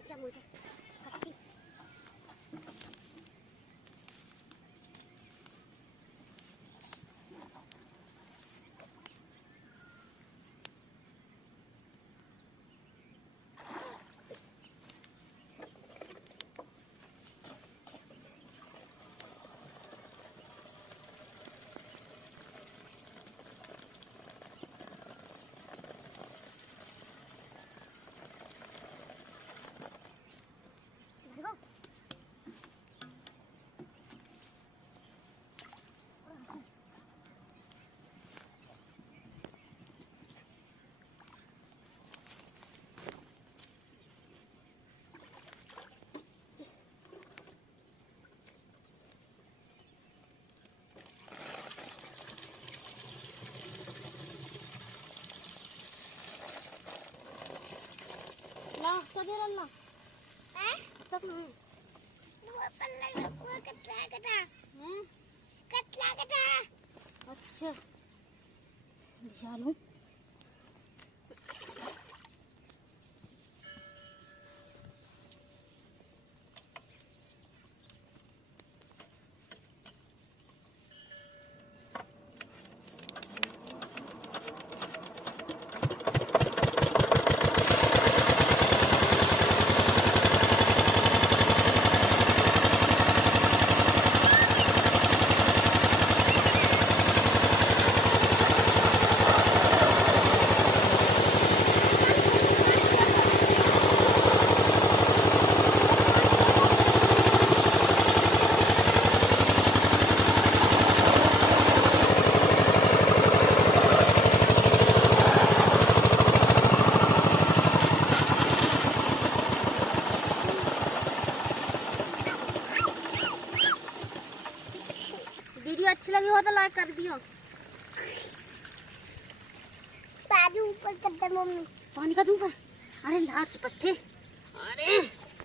अच्छा मुझे कट्टी तो दे रहा है तब नहीं वो पल्ला को कटला कटा अच्छा चलो वीडियो अच्छी लगी हो तो लाइक कर दियो। पानी ऊपर कर दे मम्मी। पानी का दूंगा। अरे लाच पट्टे अरे